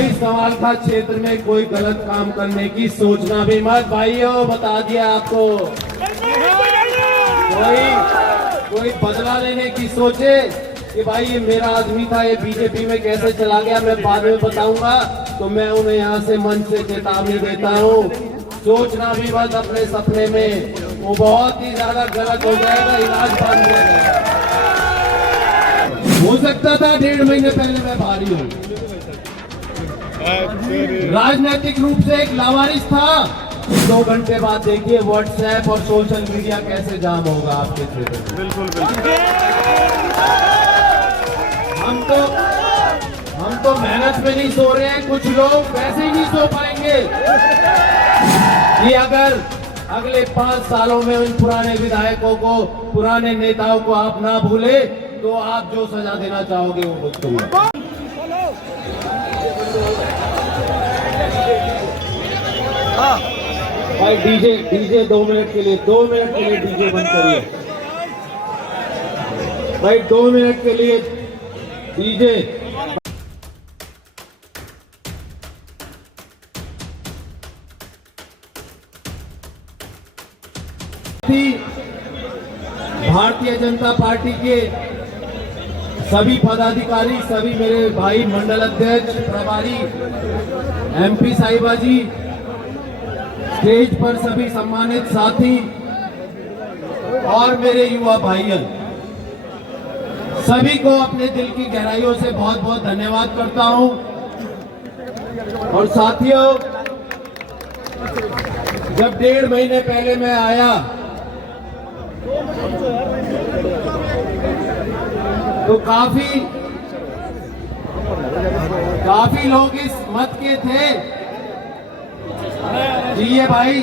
कोई सवाल था क्षेत्र में कोई गलत काम करने की सोचना भी मत भाइयों, बता दिया आपको। कोई बदला लेने की सोचे कि भाई ये मेरा आदमी था, ये बीजेपी में कैसे चला गया, मैं बाद में बताऊंगा, तो मैं उन्हें यहाँ से मंच से चेतावनी देता हूँ, सोचना भी मत अपने सपने में, वो बहुत ही ज्यादा गलत हो जाएगा, इलाज बंद हो जाएगा। हो सकता था 1.5 महीने पहले मैं भारी हूँ, राजनीतिक रूप से एक लावारिस था। 2 घंटे बाद देखिए व्हाट्सएप और सोशल मीडिया कैसे जाम होगा आपके क्षेत्र में। बिल्कुल बिल्कुल। हम तो मेहनत में नहीं सो रहे हैं, कुछ लोग वैसे ही नहीं सो पाएंगे कि अगर अगले 5 सालों में उन पुराने विधायकों को, पुराने नेताओं को आप ना भूले तो आप जो सजा देना चाहोगे वो भुगतोगे। भाई डीजे 2 मिनट के लिए, 2 मिनट के लिए डीजे बंद करिए भाई, 2 मिनट के लिए डीजे। भारतीय जनता पार्टी के सभी पदाधिकारी, सभी मेरे भाई मंडल अध्यक्ष, प्रभारी, एमपी साहिबा जी, स्टेज पर सभी सम्मानित साथी और मेरे युवा भाइयों, सभी को अपने दिल की गहराइयों से बहुत बहुत धन्यवाद करता हूं। और साथियों, जब 1.5 महीने पहले मैं आया तो काफी लोग इस मत के थे जी ये भाई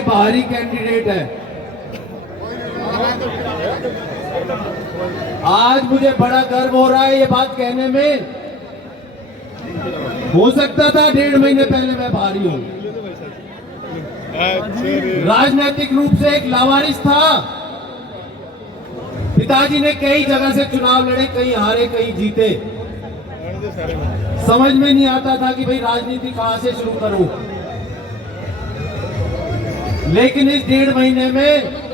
बाहरी कैंडिडेट है। आज मुझे बड़ा गर्व हो रहा है ये बात कहने में। हो सकता था 1.5 महीने पहले मैं बाहरी हूं, राजनीतिक रूप से एक लावारिस था। पिताजी ने कई जगह से चुनाव लड़े, कहीं हारे कहीं जीते, समझ में नहीं आता था कि भाई राजनीति कहां से शुरू करूं। लेकिन इस 1.5 महीने में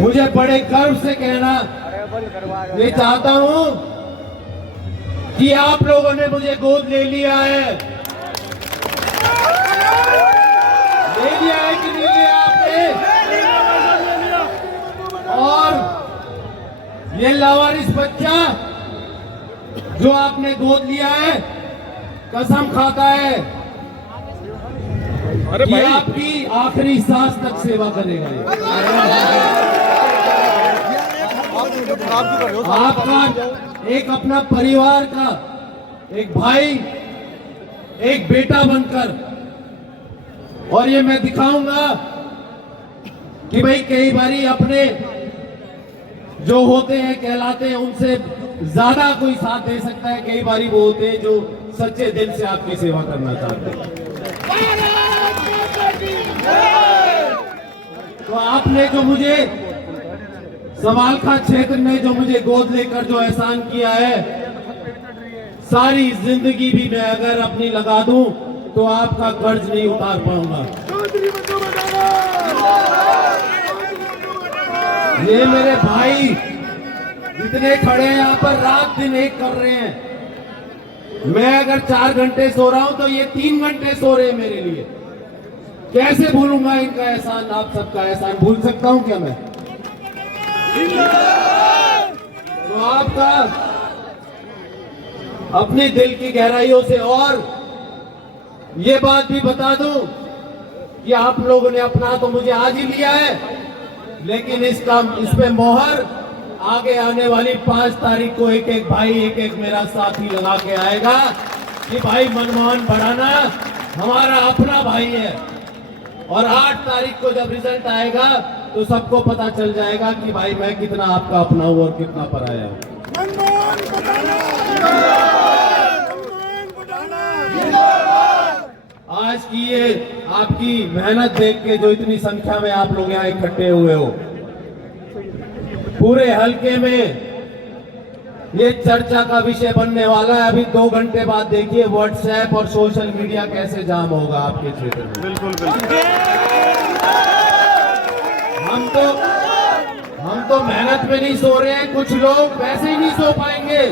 मुझे बड़े गर्व से कहना ये चाहता हूं कि आप लोगों ने मुझे गोद ले लिया है। ले लिया है कि नहीं लिया आपने? और ये लावारिस बच्चा जो आपने गोद लिया है, कसम खाता है कि आपकी आखिरी सांस तक सेवा करेगा। आपका एक अपना परिवार का एक भाई, एक बेटा बनकर, और ये मैं दिखाऊंगा कि भाई कई बारी अपने जो होते हैं, कहलाते हैं, उनसे ज्यादा कोई साथ दे सकता है। कई बारी वो होते हैं जो सच्चे दिल से आपकी सेवा करना चाहते हैं। तो आपने जो मुझे समालखा क्षेत्र में जो मुझे गोद लेकर जो एहसान किया है, सारी जिंदगी भी मैं अगर अपनी लगा दूं तो आपका कर्ज नहीं उतार पाऊंगा। ये मेरे भाई जितने खड़े हैं यहाँ पर, रात दिन एक कर रहे हैं। मैं अगर 4 घंटे सो रहा हूं तो ये 3 घंटे सो रहे हैं मेरे लिए। कैसे भूलूंगा इनका एहसान, आप सबका एहसान भूल सकता हूं क्या मैं? तो आपका अपने दिल की गहराइयों से, और ये बात भी बता दूं कि आप लोगों ने अपना तो मुझे आज ही लिया है, लेकिन इस पे मोहर आगे आने वाली 5 तारीख को एक एक भाई, एक एक मेरा साथी लगा के आएगा कि भाई मनमोहन भड़ाना हमारा अपना भाई है। और 8 तारीख को जब रिजल्ट आएगा तो सबको पता चल जाएगा कि भाई मैं कितना आपका अपना हूं और कितना पराया हूं। आज की ये आपकी मेहनत देख के, जो इतनी संख्या में आप लोग यहाँ इकट्ठे हुए हो, पूरे हलके में ये चर्चा का विषय बनने वाला है। अभी 2 घंटे बाद देखिए व्हाट्सएप और सोशल मीडिया कैसे जाम होगा आपके क्षेत्र में। बिल्कुल बिल्कुल। हम तो मेहनत में नहीं सो रहे हैं, कुछ लोग वैसे ही नहीं सो पाएंगे।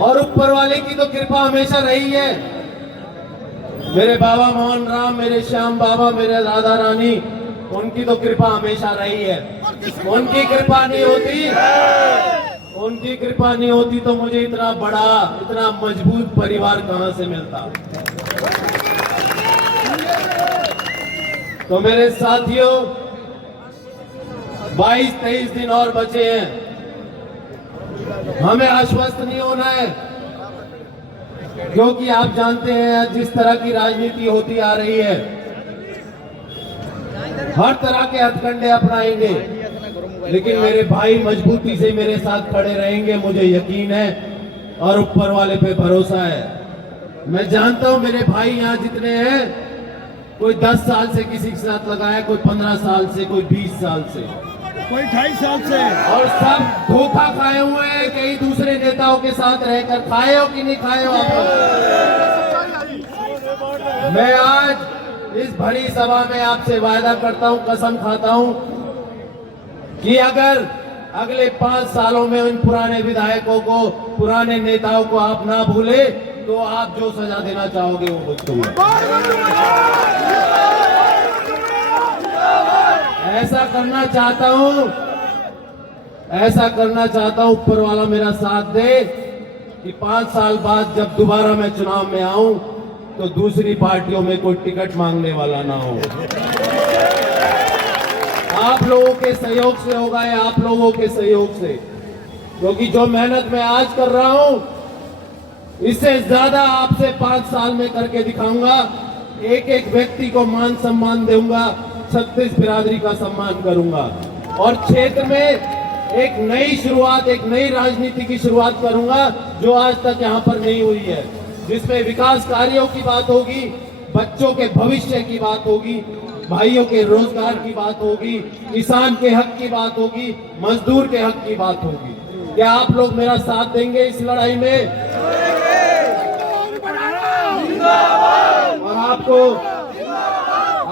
और ऊपर वाले की तो कृपा हमेशा रही है। मेरे बाबा मोहन राम, मेरे श्याम बाबा, मेरे राधा रानी, उनकी तो कृपा हमेशा रही है। उनकी कृपा नहीं होती तो मुझे इतना बड़ा, इतना मजबूत परिवार कहां से मिलता। तो मेरे साथियों, 22-23 दिन और बचे हैं। हमें आश्वस्त नहीं होना है, क्योंकि आप जानते हैं जिस तरह की राजनीति होती आ रही है, हर तरह के हथकंडे अपनाएंगे, लेकिन मेरे भाई मजबूती से मेरे साथ खड़े रहेंगे, मुझे यकीन है और ऊपर वाले पे भरोसा है। मैं जानता हूं मेरे भाई यहाँ जितने हैं, कोई 10 साल से किसी के साथ लगाया, कोई 15 साल से, कोई 20 साल से, कोई 2.5 साल से, और सब धोखा खाए हुए हैं कई दूसरे नेताओं के साथ रहकर। खाए हो कि नहीं खाए हो आप लोग? मैं आज इस बड़ी सभा में आपसे वायदा करता हूं, कसम खाता हूं कि अगर अगले 5 सालों में उन पुराने विधायकों को, पुराने नेताओं को आप ना भूले, तो आप जो सजा देना चाहोगे वो भुगतोगे। ऐसा करना चाहता हूं, ऊपर वाला मेरा साथ दे कि 5 साल बाद जब दोबारा मैं चुनाव में आऊं तो दूसरी पार्टियों में कोई टिकट मांगने वाला ना हो। आप लोगों के सहयोग से होगा, या आप लोगों के सहयोग से, क्योंकि जो मेहनत मैं आज कर रहा हूं, इससे ज्यादा आपसे 5 साल में करके दिखाऊंगा। एक एक व्यक्ति को मान सम्मान दूंगा, 36 बिरादरी का सम्मान करूंगा, और क्षेत्र में एक नई शुरुआत, एक नई राजनीति की शुरुआत करूंगा जो आज तक यहां पर नहीं हुई है, जिसमें विकास कार्यों की बात होगी, बच्चों के भविष्य की बात होगी, भाइयों के रोजगार की बात होगी, किसान के हक की बात होगी, मजदूर के हक की बात होगी। क्या आप लोग मेरा साथ देंगे इस लड़ाई में? और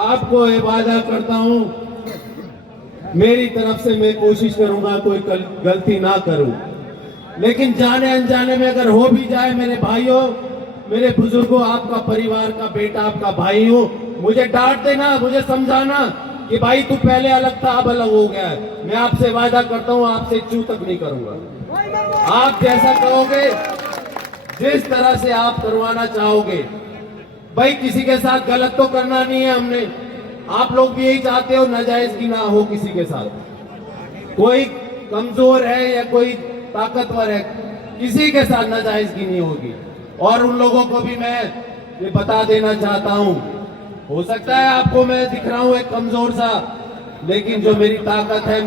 आपको ये वादा करता हूं, मेरी तरफ से मैं कोशिश करूंगा कोई गलती ना करूं, लेकिन जाने अनजाने में अगर हो भी जाए, मेरे भाइयों, मेरे बुजुर्गों, आपका परिवार का बेटा, आपका भाई हूं, मुझे डांट देना, मुझे समझाना कि भाई तू पहले अलग था, अब अलग हो गया है। मैं आपसे वादा करता हूं, आपसे चू तक नहीं करूंगा। आप जैसा कहोगे, जिस तरह से आप करवाना चाहोगे, भाई किसी के साथ गलत तो करना नहीं है हमने। आप लोग भी यही चाहते हो नाजायज की ना हो किसी के साथ। कोई कमजोर है या कोई ताकतवर है, किसी के साथ नाजायज की नहीं होगी। और उन लोगों को भी मैं ये बता देना चाहता हूं, हो सकता है आपको मैं दिख रहा हूं एक कमजोर सा, लेकिन जो मेरी ताकत है,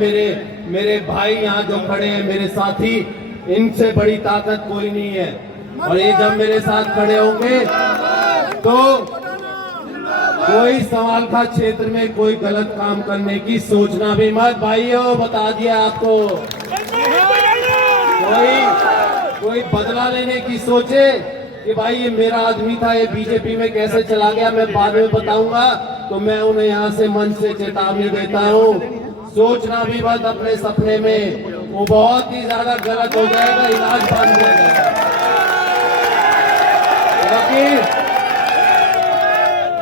मेरे भाई यहाँ जो खड़े हैं, मेरे साथी, इनसे बड़ी ताकत कोई नहीं है। और ये जब मेरे साथ खड़े होंगे तो कोई सवाल का क्षेत्र में कोई गलत काम करने की सोचना भी मत। भाइयों, बता दिया आपको। कोई बदला लेने की सोचे कि भाई ये मेरा आदमी था, ये बीजेपी में कैसे चला गया, मैं बाद में बताऊंगा, तो मैं उन्हें यहाँ से मंच से चेतावनी देता हूँ, सोचना भी मत अपने सपने में, वो बहुत ही ज्यादा गलत हो जाएगा, इलाज बंद हो जाएगा।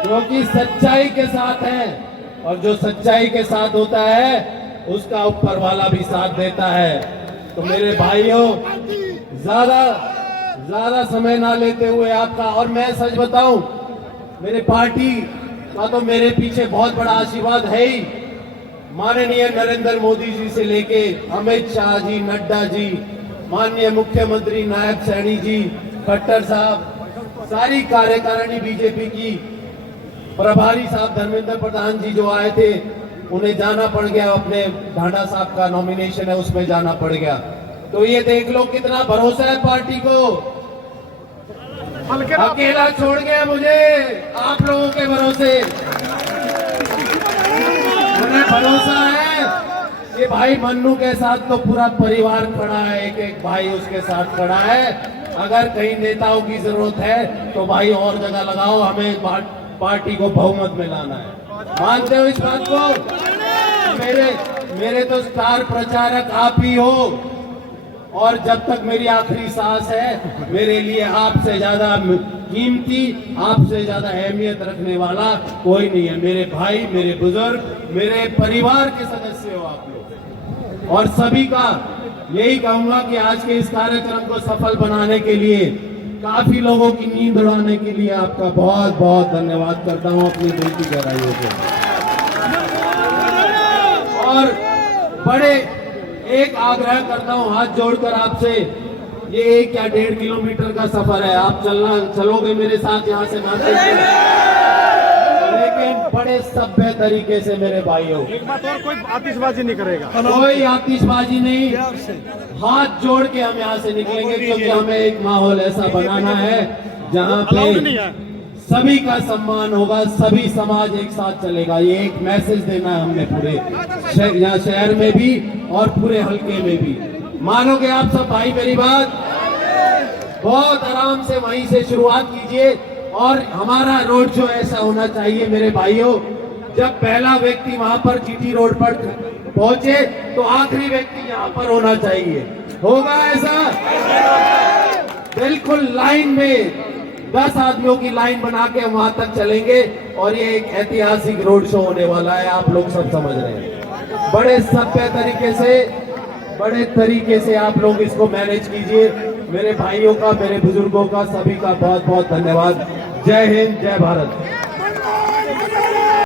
क्योंकि सच्चाई के साथ है, और जो सच्चाई के साथ होता है उसका ऊपर वाला भी साथ देता है। तो मेरे भाइयों, ज्यादा समय ना लेते हुए आपका, और मैं सच बताऊं, मेरे पार्टी का तो मेरे पीछे बहुत बड़ा आशीर्वाद है ही। माननीय नरेंद्र मोदी जी से लेके अमित शाह जी, नड्डा जी, माननीय मुख्यमंत्री नायब सैनी जी, खट्टर साहब, सारी कार्यकारिणी बीजेपी की, प्रभारी साहब धर्मेंद्र प्रधान जी जो आए थे, उन्हें जाना पड़ गया, अपने ढांडा साहब का नॉमिनेशन है उसमें जाना पड़ गया। तो ये देख लो कितना भरोसा है पार्टी को। अकेला छोड़ गया मुझे आप लोगों के भरोसे। उन्हें भरोसा है कि भाई मन्नू के साथ तो पूरा परिवार खड़ा है, एक एक भाई उसके साथ खड़ा है। अगर कहीं नेताओं की जरूरत है तो भाई और जगह लगाओ, हमें पार्टी को बहुमत में लाना है। मानते हो इस बात को? मेरे तो स्टार प्रचारक आप ही हो, और जब तक मेरी आखिरी सांस है मेरे लिए आपसे ज्यादा कीमती, आपसे ज्यादा अहमियत रखने वाला कोई नहीं है। मेरे भाई, मेरे बुजुर्ग, मेरे परिवार के सदस्य हो आप लोग। और सभी का यही कहूंगा कि आज के इस कार्यक्रम को सफल बनाने के लिए, काफी लोगों की नींद उड़ाने के लिए आपका बहुत बहुत धन्यवाद करता हूं अपनी दिल की गहराइयों से। और बड़े एक आग्रह करता हूं हाथ जोड़कर आपसे, ये 1 या 1.5 किलोमीटर का सफर है, आप चलोगे मेरे साथ यहाँ से नाते, लेकिन बड़े सभ्य तरीके से मेरे भाइयों। एक बात और, कोई आतिशबाजी नहीं करेगा, कोई आतिशबाजी नहीं, हाथ जोड़ के हम यहाँ से निकलेंगे, क्योंकि हमें एक माहौल ऐसा बनाना है जहाँ पे सभी का सम्मान होगा, सभी समाज एक साथ चलेगा। ये एक मैसेज देना है हमने पूरे यहाँ शहर में भी और पूरे हल्के में भी। मानोगे आप सब भाई मेरी बात? बहुत आराम से वहीं से शुरुआत कीजिए, और हमारा रोड शो ऐसा होना चाहिए मेरे भाइयों, जब पहला व्यक्ति वहां पर जीटी रोड पर पहुंचे तो आखिरी व्यक्ति यहाँ पर होना चाहिए। होगा ऐसा? बिल्कुल लाइन में 10 आदमियों की लाइन बना के वहां तक चलेंगे, और ये एक ऐतिहासिक रोड शो होने वाला है, आप लोग सब समझ रहे हैं। बड़े सभ्य तरीके से, बड़े तरीके से आप लोग इसको मैनेज कीजिए। मेरे भाइयों का, मेरे बुजुर्गों का, सभी का बहुत बहुत धन्यवाद। जय हिंद, जय भारत।